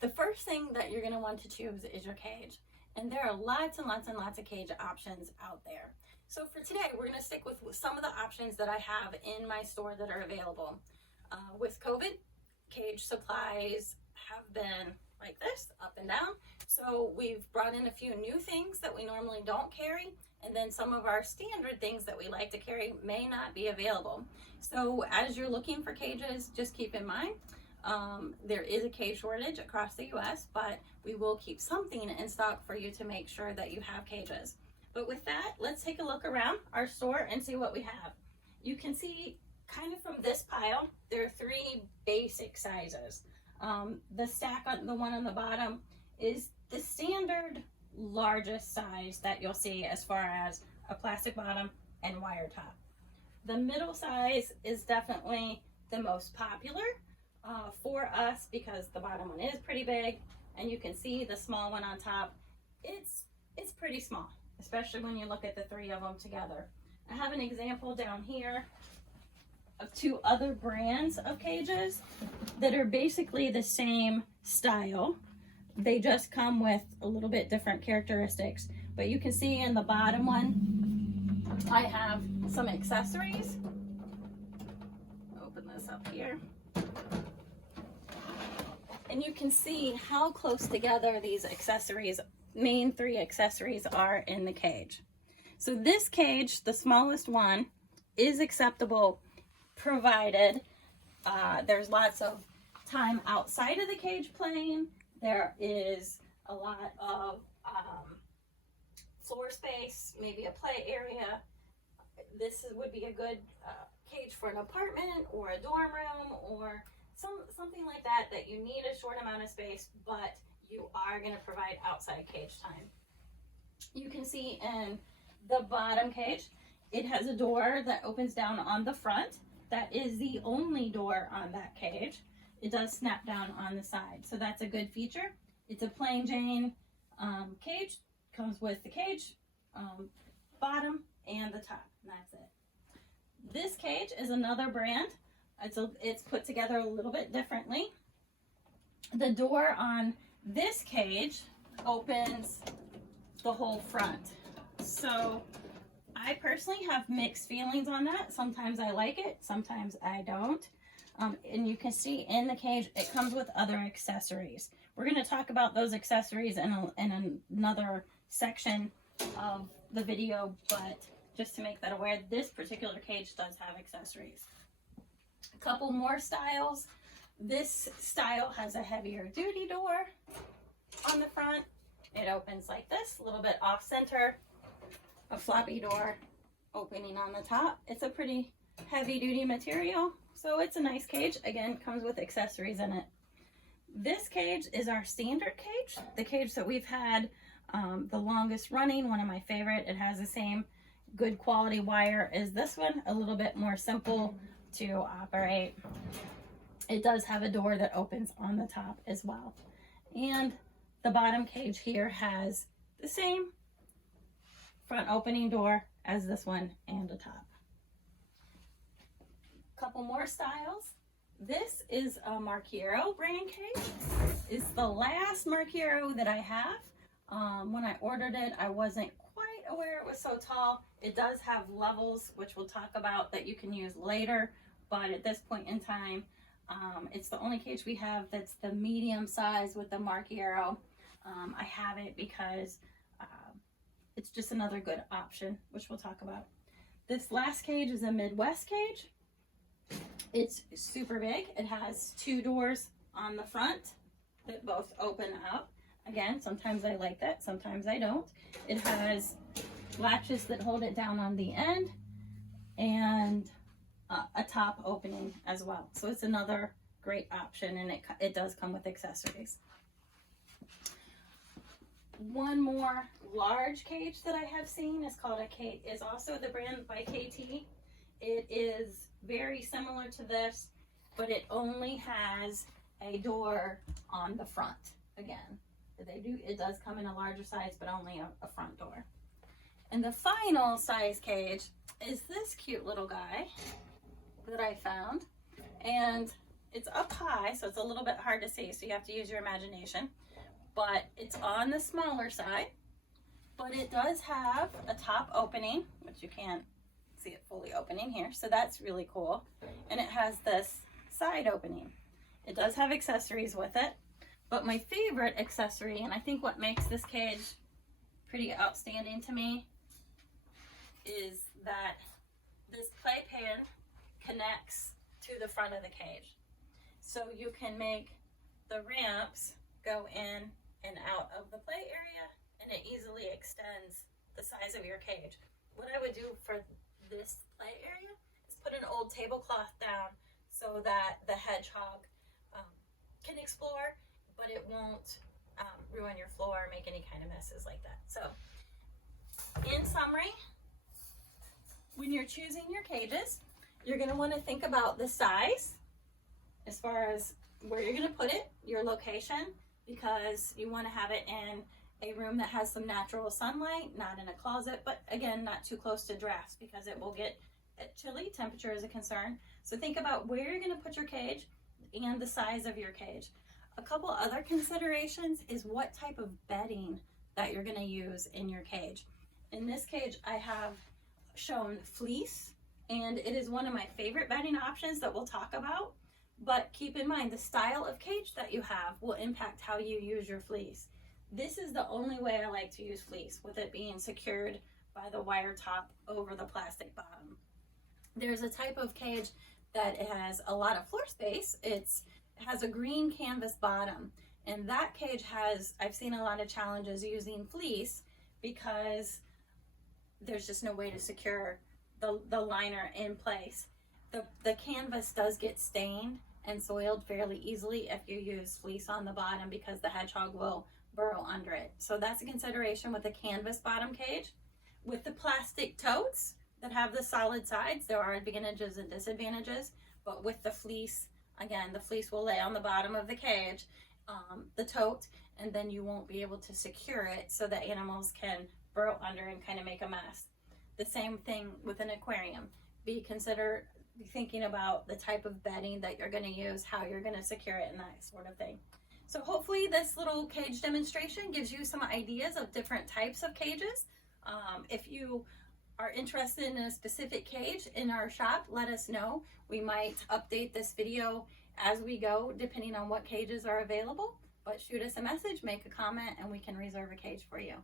The first thing that you're going to want to choose is your cage. And there are lots and lots and lots of cage options out there. So for today, we're going to stick with some of the options that I have in my store that are available. With COVID, cage supplies have been like this, up and down. So we've brought in a few new things that we normally don't carry, and then some of our standard things that we like to carry may not be available. So as you're looking for cages, just keep in mind, there is a cage shortage across the US, but we will keep something in stock for you to make sure that you have cages. But with that, let's take a look around our store and see what we have. You can see kind of from this pile, there are three basic sizes. The stack on the one on the bottom is the standard largest size that you'll see as far as a plastic bottom and wire top. The middle size is definitely the most popular for us because the bottom one is pretty big, and you can see the small one on top. It's pretty small, especially when you look at the three of them together. I have an example down here of two other brands of cages that are basically the same style. They just come with a little bit different characteristics. But you can see in the bottom one, I have some accessories. Open this up here. And you can see how close together these accessories, main three accessories, are in the cage. So this cage, the smallest one, is acceptable provided there's lots of time outside of the cage playing. There is a lot of floor space, maybe a play area. This would be a good cage for an apartment or a dorm room or something like that, that you need a short amount of space, but you are going to provide outside cage time. You can see in the bottom cage, it has a door that opens down on the front. That is the only door on that cage. It does snap down on the side, so that's a good feature. It's a plain Jane cage. Comes with the cage, bottom, and the top, and that's it. This cage is another brand. It's put together a little bit differently. The door on this cage opens the whole front. So I personally have mixed feelings on that. Sometimes I like it, sometimes I don't. And you can see in the cage, it comes with other accessories. We're going to talk about those accessories in another section of the video, but just to make that aware, this particular cage does have accessories. A couple more styles. This style has a heavier duty door on the front. It opens like this, a little bit off center. A floppy door opening on the top. It's a pretty heavy duty material, so it's a nice cage. Again, comes with accessories in it. This cage is our standard cage, the cage that we've had the longest running, one of my favorite. It has the same good quality wire as this one, a little bit more simple to operate. It does have a door that opens on the top as well. And the bottom cage here has the same front opening door as this one and a top. Couple more styles. This is a Marquero brand cage. It's the last Marquero that I have. When I ordered it, I wasn't quite aware it was so tall. It does have levels, which we'll talk about, that you can use later, but at this point in time, it's the only cage we have that's the medium size with the Marquero. I have it because it's just another good option, which we'll talk about. This last cage is a Midwest cage. It's super big. It has two doors on the front that both open up. Again, sometimes I like that, sometimes I don't. It has latches that hold it down on the end and a top opening as well. So it's another great option, and it does come with accessories. One more large cage that I have seen is called is also the brand by KT. It is very similar to this, but it only has a door on the front. Again, it does come in a larger size, but only a front door. And the final size cage is this cute little guy that I found. And It's up high, so it's a little bit hard to see, so you have to use your imagination. But it's on the smaller side. But it does have a top opening, which you can't see it fully opening here, so that's really cool. And it has this side opening. It does have accessories with it, but my favorite accessory, and I think what makes this cage pretty outstanding to me, is that this playpen connects to the front of the cage. So you can make the ramps go in and out of the play area, and it easily extends the size of your cage. What I would do for this play area is put an old tablecloth down so that the hedgehog can explore, but it won't ruin your floor or make any kind of messes like that. So in summary, when you're choosing your cages, you're going to want to think about the size as far as where you're going to put it, your location, because you want to have it in a room that has some natural sunlight, not in a closet, but again, not too close to drafts because it will get chilly. Temperature is a concern. So think about where you're going to put your cage and the size of your cage. A couple other considerations is what type of bedding that you're going to use in your cage. In this cage, I have shown fleece, and it is one of my favorite bedding options that we'll talk about. But keep in mind, the style of cage that you have will impact how you use your fleece. This is the only way I like to use fleece, with it being secured by the wire top over the plastic bottom. There's a type of cage that has a lot of floor space. It has a green canvas bottom, and that cage has, I've seen a lot of challenges using fleece because there's just no way to secure the liner in place. The canvas does get stained and soiled fairly easily if you use fleece on the bottom because the hedgehog will burrow under it. So that's a consideration with the canvas bottom cage. With the plastic totes that have the solid sides, there are advantages and disadvantages, but with the fleece, again, the fleece will lay on the bottom of the cage, the tote, and then you won't be able to secure it so that animals can burrow under and kind of make a mess. The same thing with an aquarium. Be thinking about the type of bedding that you're going to use, how you're going to secure it, and that sort of thing. So hopefully this little cage demonstration gives you some ideas of different types of cages. If you are interested in a specific cage in our shop, let us know. We might update this video as we go, depending on what cages are available. But shoot us a message, make a comment, and we can reserve a cage for you.